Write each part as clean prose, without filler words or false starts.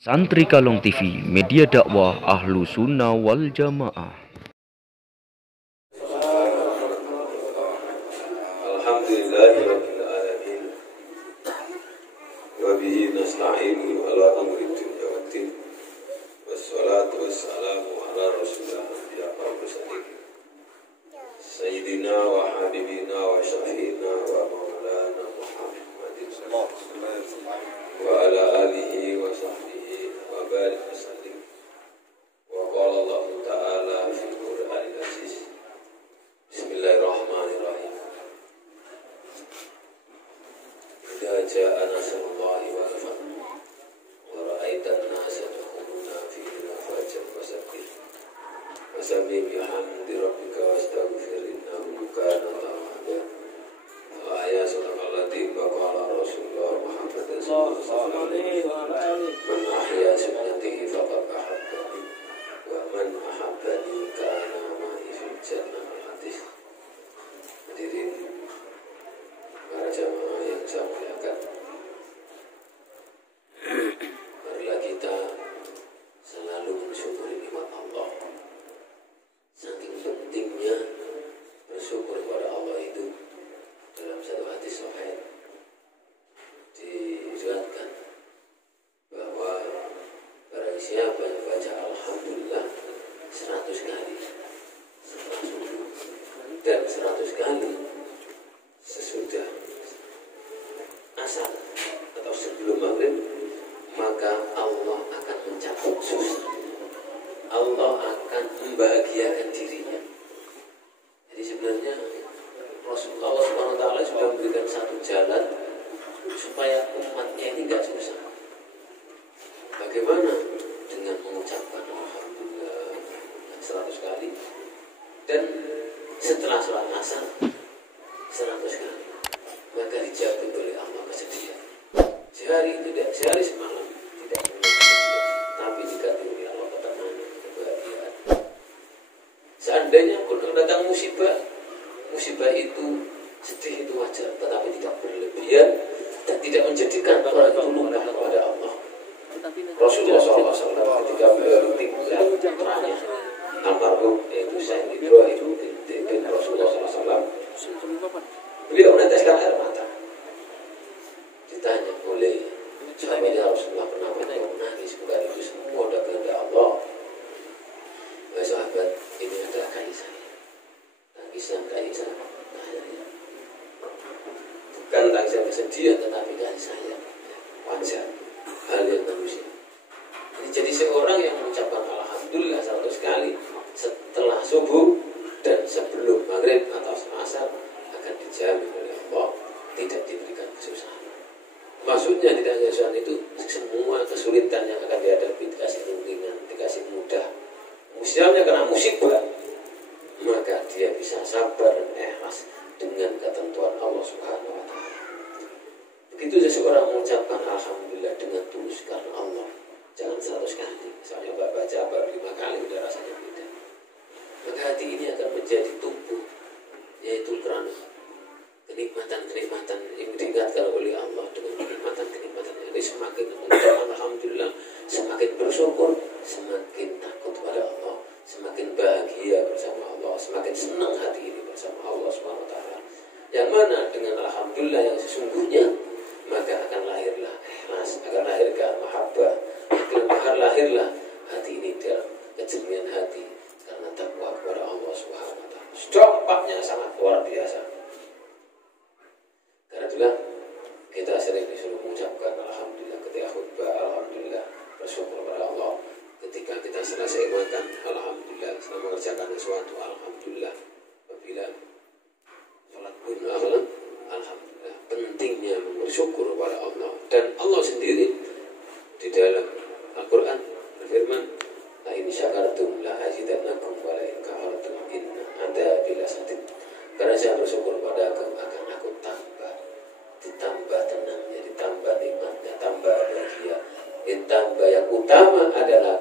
Santri Kalong TV, media dakwah Ahlu Sunnah wal Jamaah. Alhamdulillahirabbil alamin. Wa bihi nasta'inu ala umri dunya waddin. Wassalatu wassalamu ala rasulillah wa mursalin. Sayyidina wa habibina wa syafiina wa maulana Muhammadin wa ala alihi wa sahbihi wa barik wa sallim. Wa qala Allah ta'ala fil Qur'anil aziz. Bismillahirrahmanirrahim. Idza jaa nasrullahi wal fath wa ra'aitan nasa yadkhuluna fi dinillahi afwajan fasabbih bihamdi rabbika wastaghfir innahu kana tawwaba. Ayat surah Al-Latif wa qala Rasulullah Muhammad sallallahu alaihi wasallam man ahya sunnatihi faqad ahabbani wa man ahabbani kana ma'i fil jannah. Hadis. Hadirin para jamaah yang saya muliakan, marilah kita selalu mensyukuri nikmat Allah. Saking pentingnya bersyukur kepada Allah itu, dalam satu hadis sahih diriwayatkan bahwa barang siapa yang baca Alhamdulillah 100 kali setelah subuh dan 100 kali sesudah asar atau sebelum maghrib, maka Allah akan mencabut susah. Allah akan membahagiakan dirinya. Jadi sebenarnya Rasulullah SWT sudah memberikan satu jalan supaya umatnya ini nggak susah. Bagaimana? Dengan mengucapkan Alhamdulillah 100 kali dan setelah sholat asar 100 kali, maka dijabut oleh Allah kesedihan. Sehari semalam tidak boleh, tapi diganti oleh Allah ketenangan, kebahagiaan. Seandainya pun datang musibah itu sedih, itu wajar, tetapi tidak berlebihan dan tidak menjadikan orang itu lupa kepada Allah. Rasulullah SAW ketika beliau tinggal putranya almarhum yaitu Sayyid Ibrahim bin Rasulullah SAW, beliau meneteskan air mata. Ditanya oleh sahabatnya Rasulullah, kenapa kau menangis? Bukan itu semua ada kehendak Allah. Ya sahabat, ini adalah kayu saya. Tangisan kayu saya. Bukan tangisan kesedihan, tetapi kayu saya. Wajar, hal yang manusia. Jadi seorang yang mengucapkan Alhamdulillah 100 kali setelah subuh dan sebelum maghrib atau setelah asar akan dijamin oleh Allah tidak diberikan kesusahan. Maksudnya tidak hanya kesusahan itu, semua kesulitan yang akan dihadapi dikasih ringan, dikasih mudah. Misalnya karena musibah, maka dia bisa sabar dan ikhlas dengan ketentuan Allah Subhanahu wa Ta'ala. Begitu seseorang mengucapkan Alhamdulillah dengan tulus karena Allah, jangan 100 kali. Misalnya baca baru 5 kali udah rasanya beda. Maka hati ini akan menjadi tumbuh, yaitu karena kenikmatan-kenikmatan yang diingatkan oleh Allah. Dengan kenikmatan-kenikmatan ini semakin mengucapkan Alhamdulillah, semakin bersyukur, semakin takut pada Allah, semakin bahagia bersama Allah, semakin senang hati ini bersama Allah SWT. Yang mana dengan Alhamdulillah yang sesungguhnya, maka akan lahirlah ikhlas, akan lahirkan mahabbah, akan lahirlah hati ini dalam kejernihan hati karena takwa kepada Allah SWT. Dampaknya sangat luar biasa. Karena itulah kita sering disuruh mengucapkan Alhamdulillah ketika khutbah, Alhamdulillah bersyukur kepada Allah. Ketika kita selesai makan, Alhamdulillah. Setelah mengerjakan sesuatu, Alhamdulillah. Apabila sholat pun, Alhamdulillah. Pentingnya bersyukur kepada Allah. Dan Allah sendiri di dalam Al-Quran berfirman, la in syakartum la azidannakum wa la in kafartum inna adzabi lasadid. Karena saya bersyukur pada Agama akan aku tambah, ditambah tenangnya, ditambah nikmatnya, tambah bahagia. Ditambah yang utama adalah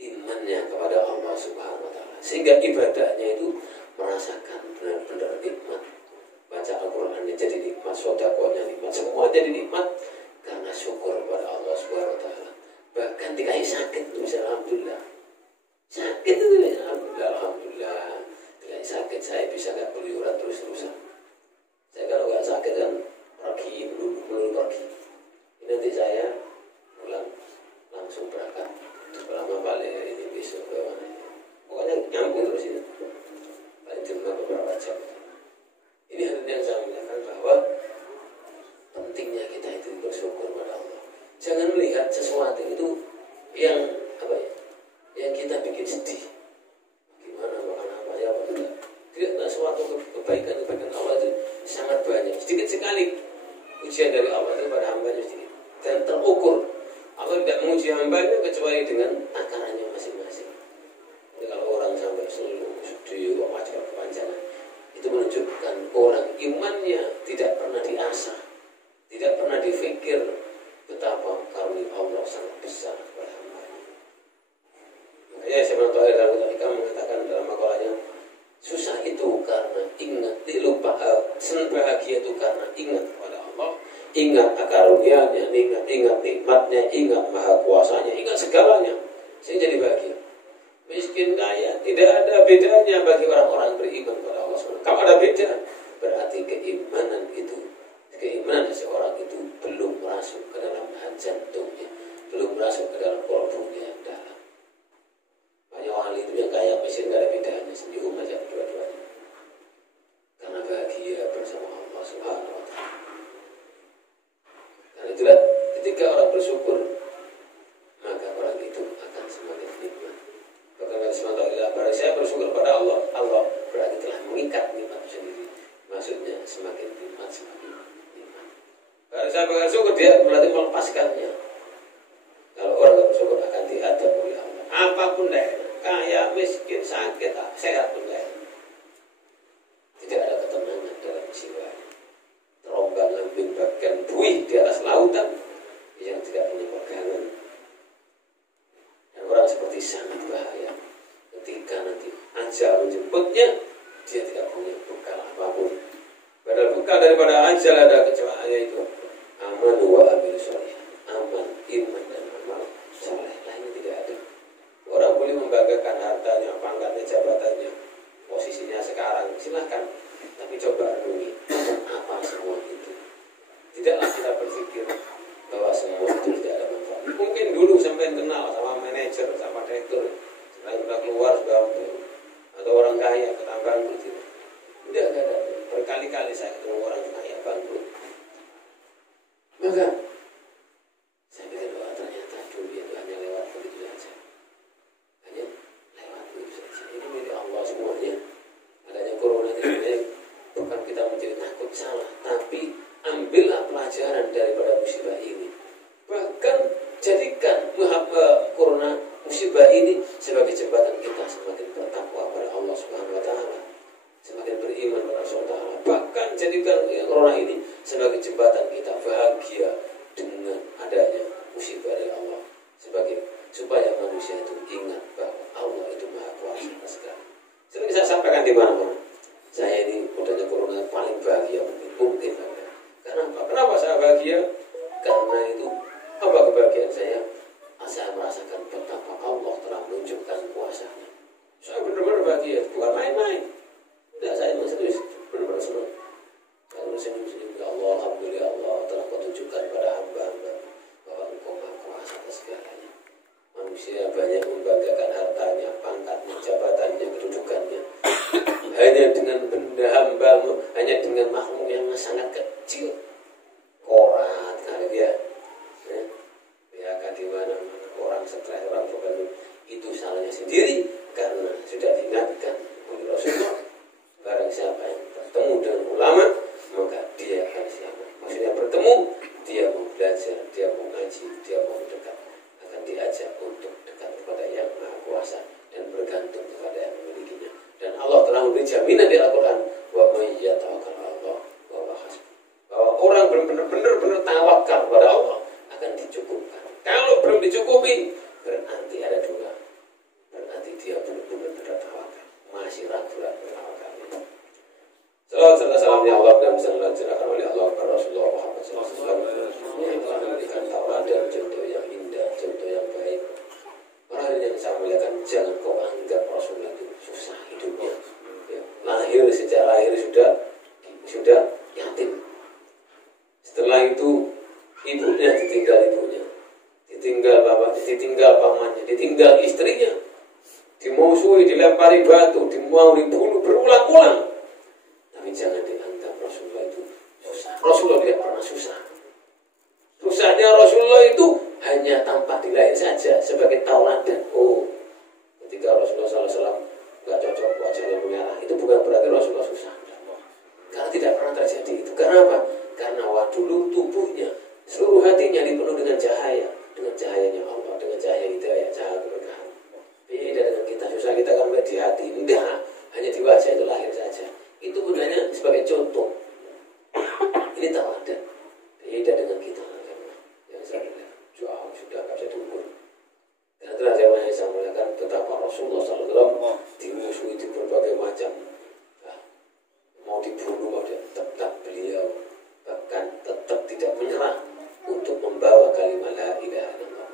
imannya kepada Allah Subhanahu wa Ta'ala, sehingga ibadahnya itu merasakan benar-benar nikmat. Baca Al-Quran jadi nikmat, sedekahnya nikmat, semua jadi nikmat karena syukur kepada Allah Subhanahu wa Ta'ala. sakit itu bisa alhamdulillah. Sakit itu alhamdulillah. Dengan sakit saya bisa nggak keluyuran terus-terusan. Saya kalau nggak sakit kan pergi melulu pergi. Ini nanti saya pulang langsung berangkat. Lama balik ini besok ke mana? Pokoknya nyambung terus ini. Paling cuma beberapa jam. Ini hal yang saya menyatakan bahwa pentingnya kita itu bersyukur pada Allah. Jangan melihat sesuatu itu yang apa ya, yang kita bikin sedih. Gimana makan apa ya apa tidak. Tidak suatu kebaikan Allah itu sangat banyak. Sedikit sekali ujian dari Allah itu pada hambanya sedikit dan terukur. Allah tidak menguji hambanya kecuali dengan takarannya masing-masing. Jadi kalau orang sampai seluruh sedih macam kepanjangan, itu menunjukkan orang imannya tidak pernah diasah, tidak pernah dipikir betapa karunia Allah sangat besar kepada hambanya. Makanya Syekh Muhammad Al-Ghazali mengatakan dalam makalahnya, susah itu karena ingat, lupa, senang bahagia itu karena ingat kepada Allah, ingat karunia-Nya, ingat nikmatnya, ingat maha kuasanya, ingat segalanya, sehingga jadi bahagia. Miskin kaya tidak ada bedanya bagi orang-orang beriman kepada Allah SWT. Kalau ada beda, berarti keimanan seseorang itu belum masuk ke dalam hati jantungnya, belum masuk ke dalam kolbunya yang dalam. Banyak wali itu yang kaya miskin tidak ada bedanya, senyum aja dua-duanya. Karena bahagia bersama Allah Subhanahu wa Ta'ala. Karena itulah ketika orang bersyukur, maka orang itu akan semakin nikmat. Bahkan Bismillah, barang saya bersyukur pada Allah, Allah berarti telah mengikat nikmat sendiri. Maksudnya semakin nikmat, semakin nikmat. Barang saya bersyukur, dia berarti melepaskannya. Kalau orang tidak bersyukur akan diadab oleh Allah. Apapun lainnya, kaya, miskin, sakit, sehat pun lainnya. Tidak ada ketenangan dalam jiwa. Terombang-ambing bagian buih di atas lautan yang tidak punya pegangan. Dan orang seperti sangat bahaya. Ketika nanti ajal menjemputnya, dia tidak punya bekal apapun. Padahal bekal daripada ajal ada kecuali itu aman wa amil sholih, aman, iman dan amal soleh. Lainnya tidak ada. Orang boleh membanggakan hartanya, pangkatnya, jabatannya, posisinya sekarang, silahkan. Tapi coba renungi apa semua itu. Tidaklah kita berpikir bahwa semua itu tidak ada manfaat. Mungkin dulu sampai kenal sama manajer, sama direktur, sudah keluar sudah atau orang kaya ketambahan gitu. Tidak ada. Berkali-kali saya ketemu orang kaya bangkrut. Maka saya pikir bahwa ternyata dunia itu hanya lewat begitu saja. Hanya lewat begitu saja. Ini milik Allah semuanya. Adanya corona ini bukan kita menjadi takut salah, tapi ambillah pelajaran daripada musibah ini. Bahkan jadikan corona musibah ini sebagai jembatan kita semakin bertakwa pada Allah Subhanahu wa Ta'ala, semakin beriman kepada Allah Ta'ala. Bahkan jadikan corona ini sebagai jembatan kita bahagia dengan adanya musibah dari Allah, sebagai supaya manusia itu ingat bahwa Allah itu Maha Kuasa atas segala. Sering saya sampaikan di mana-mana, saya ini udahnya corona paling bahagia mungkin. Karena apa? Kenapa saya bahagia? Karena itu apa kebahagiaan saya? Saya merasakan betapa Allah telah menunjukkan kuasa-Nya. Saya benar-benar bahagia, bukan main-main. Tidak, saya memang serius, benar-benar senang. Kalau senyum-senyum, ya Allah, alhamdulillah Allah telah menunjukkan pada hamba-hamba bahwa Engkau Maha Kuasa atas segalanya. Manusia banyak membanggakan hartanya, pangkatnya, jabatannya, kedudukannya. Hanya dengan benda hambamu, hanya dengan makhluk yang sangat kecil. Korat kali dia. Di mana-mana orang stres, orang berbalik itu salahnya sendiri karena sudah diingatkan oleh Rasulullah Setelah itu ibunya ditinggal bapak, ditinggal pamannya, ditinggal istrinya, dimusuhi, dilempari batu, mau dibunuh berulang-ulang. Tapi jangan dianggap Rasulullah itu susah. Rasulullah tidak pernah susah. Susahnya Rasulullah itu hanya tampak di lahir saja sebagai tauladan. Oh, ketika Rasulullah SAW nggak cocok wajahnya merah, itu bukan berarti Rasulullah susah. Karena tidak pernah terjadi itu. Karena apa? Karena dulu tubuhnya, seluruh hatinya dipenuhi dengan cahayanya Allah, dengan cahaya hidayah, cahaya keberkahan. Beda dengan kita, susah kita kan di hati, enggak, hanya di wajah itu lahir saja. Itu gunanya sebagai contoh. Ini tauladan. Beda dengan kita. Yang saya bilang, jauh sudah nggak bisa diukur. Dan itulah saya mengatakan betapa Rasulullah SAW dimusuhi di berbagai macam. Mau dibunuh, tetap beliau bahkan tetap tidak menyerah untuk membawa kalimat la ilaha illallah.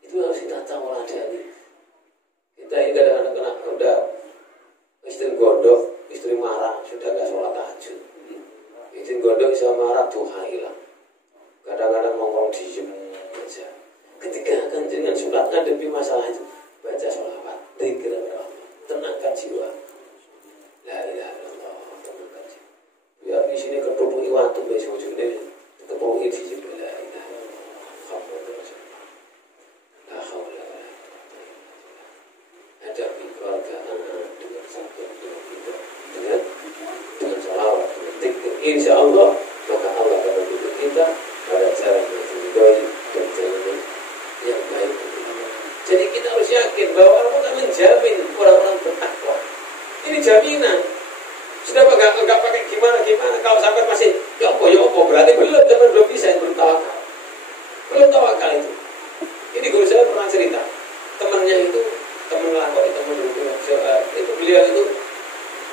Itu harus kita tahu ladani. Kita ini kadang-kadang udah istri gondok, istri marah, sudah gak sholat tahajud. Istri gondok bisa marah, duha hilang. Kadang-kadang ngomong diem aja. Ketika akan dengan surat ngadepi masalah itu, baca sholawat, dzikir kepada Allah, tenangkan jiwa. La ilaha illallah. Ya di sini ketemu waktu besok juga ketemu di sini la ilaha illallah. Ada keluarga anak dengan satu dengan salawat, dengan dzikir, insya Allah maka Allah akan menunjuk kita pada jalan yang terbaik dan jalan yang baik. Jadi kita harus yakin bahwa Allah akan menjamin orang-orang bertakwa. Ini jaminan. Sudah enggak pakai gimana kalau sampai masih ya apa berarti belum bisa belum tawakal itu. Ini guru saya pernah cerita temannya itu teman dulu itu beliau itu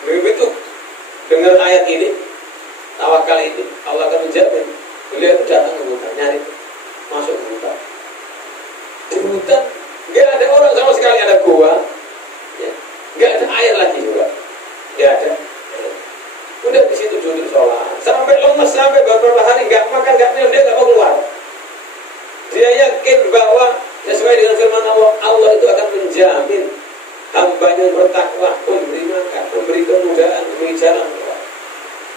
begitu dengar ayat ini tawakal itu Allah akan menjamin, beliau itu datang ke hutan nyari masuk ke hutan. Di hutan nggak ada orang sama sekali, ada gua ya, nggak ada air lagi juga, nggak ada. Udah di situ duduk sholat sampai lemes, sampai beberapa hari nggak makan, nggak minum, dia nggak mau keluar. Dia yakin bahwa sesuai dengan firman Allah, Allah itu akan menjamin hambanya yang bertakwa, memberi makan, memberi kemudahan, memberi jalan keluar.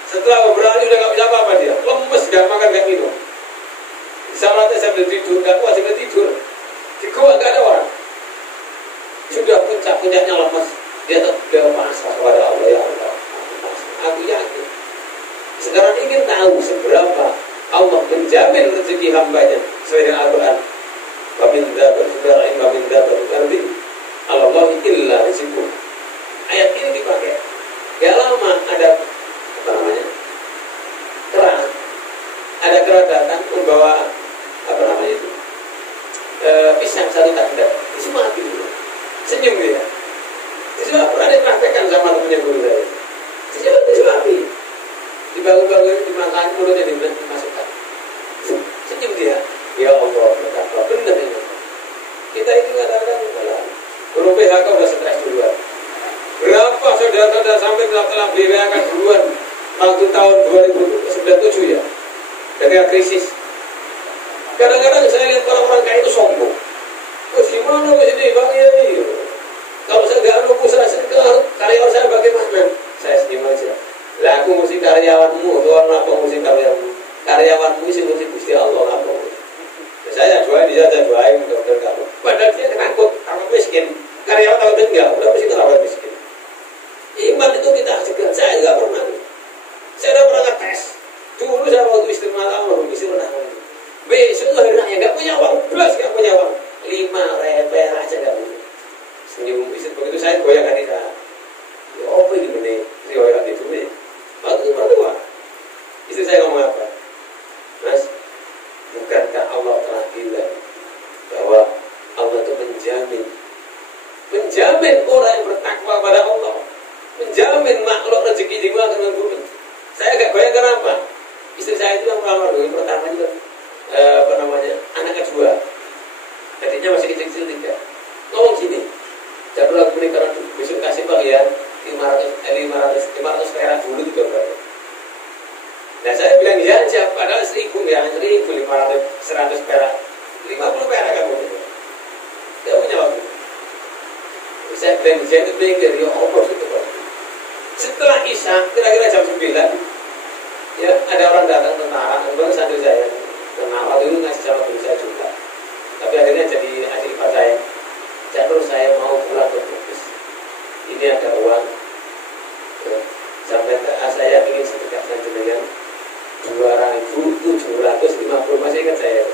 Setelah beberapa hari udah nggak bisa apa-apa, dia lemes, nggak makan, nggak minum. Sholatnya sambil tidur, nggak kuat sambil tidur. Di gua nggak ada orang. Sudah puncaknya lemes, dia pasrah kepada Allah, ya Allah. Aku yakin. Sekarang ingin tahu seberapa Allah menjamin rezeki hambanya sesuai dengan Al-Quran. Wa min dzabir dzarain wa min dzabir ardi Allah illa rizqu. Ayat ini dipakai. Gak lama ada kera. Ada kera datang membawa pisang satu tanda. Itu mati dulu. Senyum dia. Itu pernah dipraktekkan sama temannya guru saya. Itu api dibangun-bangun, dimakan, mulutnya dimasukkan, senyum dia. Ya Allah, betapa benar ini. Kita itu kadang-kadang guru PHK udah stres duluan. Berapa saudara-saudara sampai telah BWK duluan waktu tahun 2097 ya, ketika krisis. Kadang-kadang saya lihat orang-orang kayak itu sombong. Terus gimana ini Bang? Iya. Kalau saya nggak ada usaha, karyawan saya bagaimana? Saya senyum aja. Lah aku mesti karyawanmu, Tuhan apa mesti karyawanmu? Karyawanmu sih mesti Gusti Allah apa? Saya doain dokter kamu. Padahal dia takut miskin. Karyawan takut enggak, udah mesti takut miskin. Iman itu kita cegah. Saya nggak pernah. Saya udah pernah ngetes. Dulu saya waktu istri malam, istri pernah. Besok hari raya nggak punya uang, plus nggak punya uang. 5 reper aja nggak punya. Senyum istri begitu saya goyang hati saya. Ya apa ini benih? Riwayat itu nih. Waktu berdua, istri saya ngomong apa? Mas, bukankah Allah telah bilang bahwa Allah itu menjamin orang yang bertakwa pada Allah, menjamin makhluk rezeki di langit dan bumi. Saya agak goyang kenapa? Istri saya itu yang melamar dulu, pertama juga anak kedua, adiknya masih kecil-kecil 3. Ngomong gini, jadwal aku menikah besok kasih bagian 500 perak dulu juga bayar. Nah saya bilang iya aja, padahal 1.000 Benjen itu pikir, ya Allah itu. Setelah Isya, kira-kira jam 9, ya ada orang datang tentara, baru santri saya kenal, waktu itu ngasih sama guru saya juga. Tapi akhirnya jadi adik ipar saya. Terus saya mau pulang ke Kudus. Ini ada uang. Sampai saya ingin sedekahkan dengan 2.750, masih ingat saya?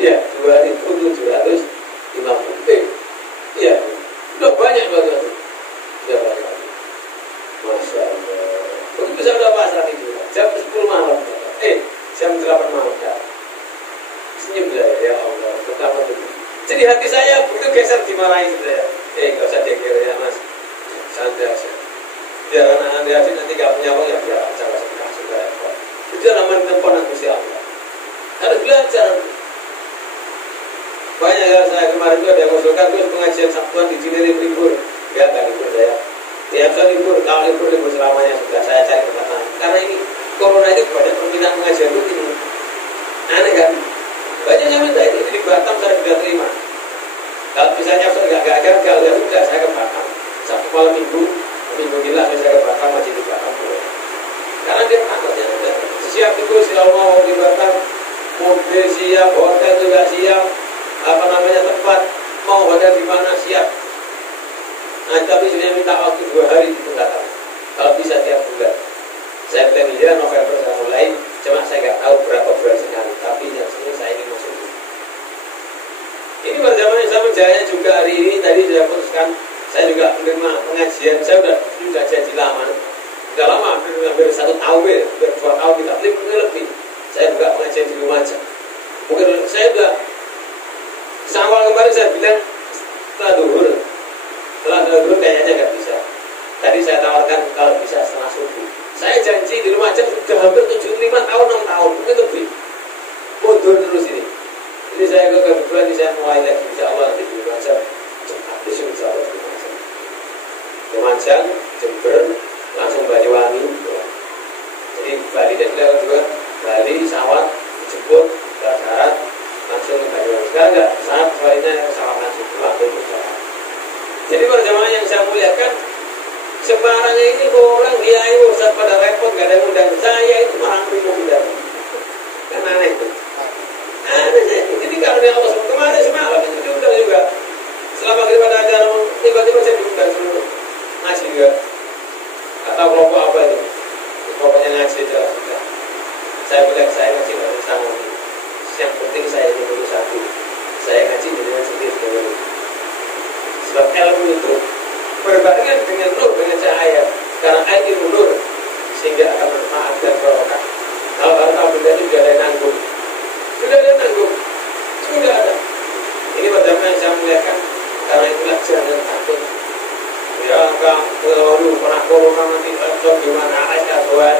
Ya, 2.750. Ya, udah banyak banget. Udah banyak. Masya Allah. Begitu saya udah pasrah itu. Jam 10 malam. Jam 8 malam. Senyum saya, ya Allah. Pertama itu. Jadi hati saya begitu geser dimarahin saya. Gak usah dikira ya mas. Santai aja. Biar anak-anak dia nanti gak punya uang ya biar aja gak kasih saya. Itu namanya temponan Gusti Allah. Harus belajar. Banyak ya saya kemarin itu ada yang mengusulkan terus pengajian Sabtuan di Cinere libur. Ya gak libur saya. Tiap saya libur, kalau libur selamanya sudah saya cari tempat lain. Karena ini corona itu banyak permintaan pengajian itu ini. Aneh kan? Banyak yang minta itu di Batam saya sudah terima. Kalau misalnya saya nggak gagal ya sudah saya ke Batam. Sabtu malam minggu gila saya ke Batam masih di Batam. Karena dia takutnya udah siap itu selalu mau di Batam, mobil siap, hotel juga siap, tempat mau hotel di mana siap. Nah, tapi saya minta waktu 2 hari itu datang. Kalau bisa tiap bulan. Saya bilang dia November saya mulai, cuma saya nggak tahu berapa bulan sekali. Tapi yang sini saya ingin masuk. Ini berjamaah sama Jaya juga hari ini tadi sudah putuskan. Saya juga menerima pengajian. Saya sudah janji lama. Sudah lama, hampir 1 tahun, hampir 2 tahun kita lebih. Saya juga pengajian di rumah aja. Mungkin saya sudah awal kemarin saya bilang setelah duhur kayaknya nggak bisa. Tadi saya tawarkan kalau bisa setelah subuh. Saya janji di rumah aja sudah hampir 75 tahun, 6 tahun, mungkin lebih. Mundur terus ini. Jadi saya kebetulan saya mulai lagi, insya Allah nanti di Lumajang. Habis insya Allah di Lumajang, Jember, langsung Banyuwangi. Jadi Bali dan lewat juga Bali, Sawat, dijemput, darat, langsung ke Banyuwangi. Sekarang nggak pesawat, soalnya pesawat langsung pulang ke Lumajang. Jadi berjamaah yang saya muliakan, Semarang ini orang dia itu pada repot gak ada yang undang saya itu malah mau undang. Kan aneh itu. Aneh sih. Jadi kalau dia Allah kemarin semalam itu diundang juga. Selama kita pada acara tiba-tiba saya diundang seluruh ngaji juga. Atau kelompok apa itu? Pokoknya ngaji aja sudah. Saya bilang saya ngaji dari sama ini. Yang penting saya ini dulu satu. Saya ngaji dengan sendiri. Sebab ilmu itu berbarengan dengan nur, dengan cahaya. Karena air itu nur, sehingga akan bermanfaat dan barokah. Kalau harta benda itu sudah ada yang nanggung. Sudah ada yang nanggung. Sudah ada. Ini pertama yang saya muliakan. Karena itulah jangan takut. Ya, pernah corona nanti gimana kasuhan.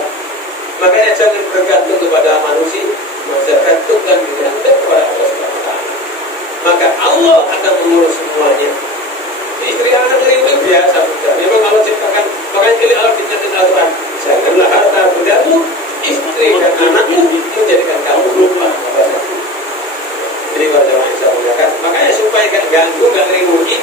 Makanya jangan bergantung kepada manusia. Bergantungkan diri Anda kepada Allah SWT. Maka Allah akan mengurus semuanya. Istri anak itu biasa sudah. Memang Allah ciptakan, makanya pilih Allah ciptakan Al-Quran. Janganlah harta bendamu, istri dan anakmu menjadikan kamu lupa kepada aku. Jadi pada zaman yang saya muliakan, makanya supaya gak ganggu, gak ngeribuin,